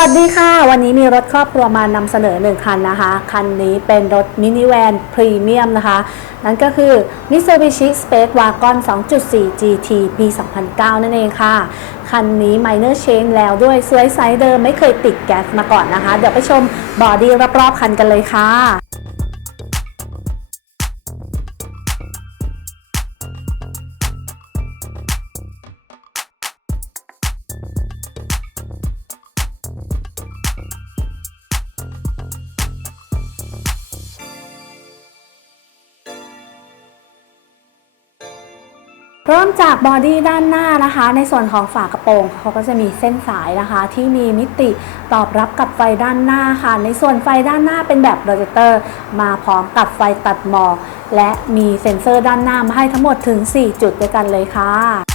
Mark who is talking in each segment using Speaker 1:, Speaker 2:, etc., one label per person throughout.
Speaker 1: วัสดีค่ะ วันนี้มีรถครอบครัวมานำเสนอหนึ่งคันนะคะ คันนี้เป็นรถมินิแวนพรีเมียมนะคะ นั่นก็คือ Mitsubishi Space Wagon 2.4 GT ปี 2009 นั่นเองค่ะ คันนี้ Minor Change แล้วด้วยสวยไซส์เดิมไม่เคยติดแก๊สมาก่อนนะคะ เดี๋ยวไปชมบอดี้รอบๆคันกันเลยค่ะ เริ่มจากบอดี้ด้านหน้านะคะ ในส่วนของฝากระโปรงเขาก็จะมีเส้นสายนะคะ ที่มีมิติตอบรับกับไฟด้านหน้าค่ะ ในส่วนไฟด้านหน้าเป็นแบบโปรเจคเตอร์ มาพร้อมกับไฟตัดหมอกและมีเซ็นเซอร์ด้านหน้ามาให้ทั้งหมดถึง 4 จุดด้วยกันเลยค่ะ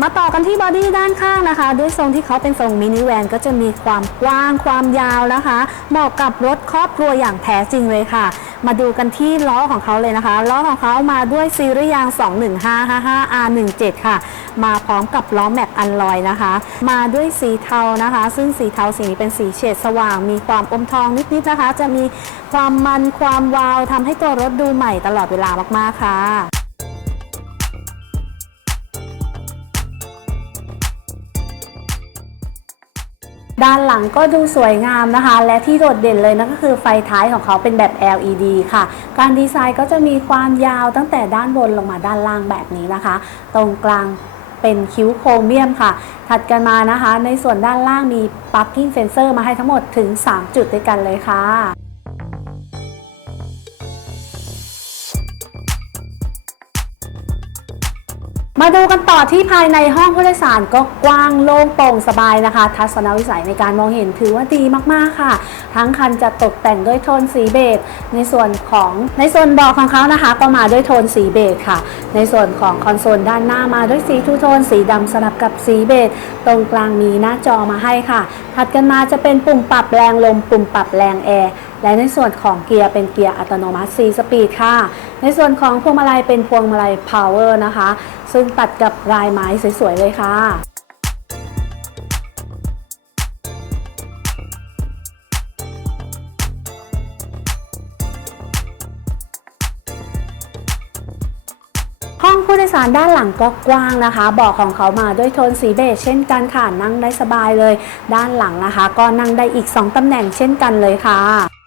Speaker 1: มาต่อกันที่บอดี้ด้านข้างนะคะ ด้วยทรงที่เขาเป็นทรงมินิแวนก็จะมีความกว้างความยาวนะคะ เหมาะกับรถครอบครัวอย่างแท้จริงเลยค่ะ มาดูกันที่ล้อของเขาเลยนะคะ ล้อของเขามาด้วยซีรีส์ยาง 21555R17 ค่ะ มาพร้อมกับล้อแม็กอันลอยนะคะ มาด้วยสีเทานะคะ ซึ่งสีเทาสีนี้เป็นสีเฉดสว่าง มีความอมทองนิดๆนะคะ จะมีความมันความวาวทำให้ตัวรถดูใหม่ตลอดเวลามากๆค่ะ ด้านหลังก็ดูสวยงามนะคะ และที่โดดเด่นเลยนั่นก็คือไฟท้ายของเขาเป็นแบบ LED ค่ะ การดีไซน์ก็จะมีความยาวตั้งแต่ด้านบนลงมาด้านล่างแบบนี้นะคะ ตรงกลางเป็นคิ้วโครเมียมค่ะ ถัดกันมานะคะ ในส่วนด้านล่างมี parking sensor มาให้ทั้งหมดถึง 3 จุดด้วยกันเลยค่ะ มาดูกันต่อที่ภายในห้องผู้โดยสารก็กว้างโล่งโปร่งสบายนะคะ ทัศนวิสัยในการมองเห็นถือว่าดีมากๆค่ะ ทั้งคันจะตกแต่งด้วยโทนสีเบจในส่วนของในส่วนเบาะของเขานะคะ ก็มาด้วยโทนสีเบจค่ะ ในส่วนของคอนโซลด้านหน้ามาด้วยสีทูโทนสีดำสลับกับสีเบจตรงกลางมีหน้าจอมาให้ค่ะ ถัดกันมาจะเป็นปุ่มปรับแรงลม ปุ่มปรับแรงแอร์และในส่วนของเกียร์เป็นเกียร์อัตโนมัติ 4 สปีดค่ะ ในส่วนของพวงมาลัยเป็นพวงมาลัย power นะคะ ซึ่งตัดกับลายไม้สวยๆเลยค่ะห้องผู้โดยสารด้านหลังก็กว้างนะคะเบาะของเขามาด้วยโทนสีเบจเช่นกันค่ะนั่งได้สบายเลย ด้านหลังนะคะ ก็นั่งได้อีก 2ตำแหน่งเช่นกันเลยค่ะ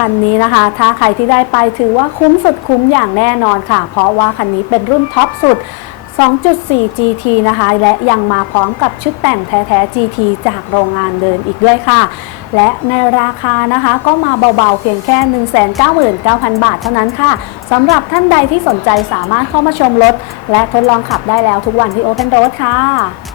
Speaker 1: คันนี้นะคะ ถ้าใครที่ได้ไปถือว่าคุ้มสุดคุ้มอย่างแน่นอนค่ะ เพราะว่าคันนี้เป็นรุ่นท็อปสุด 2.4 GT นะคะ และยังมาพร้อมกับชุดแต่งแท้ๆ GT จากโรงงานเดิมอีกด้วยค่ะ และในราคานะคะก็มาเบาๆเพียงแค่ 199,000 บาทเท่านั้นค่ะสำหรับท่านใดที่สนใจสามารถเข้ามาชมรถ และทดลองขับได้แล้วทุกวันที่ Open Road ค่ะ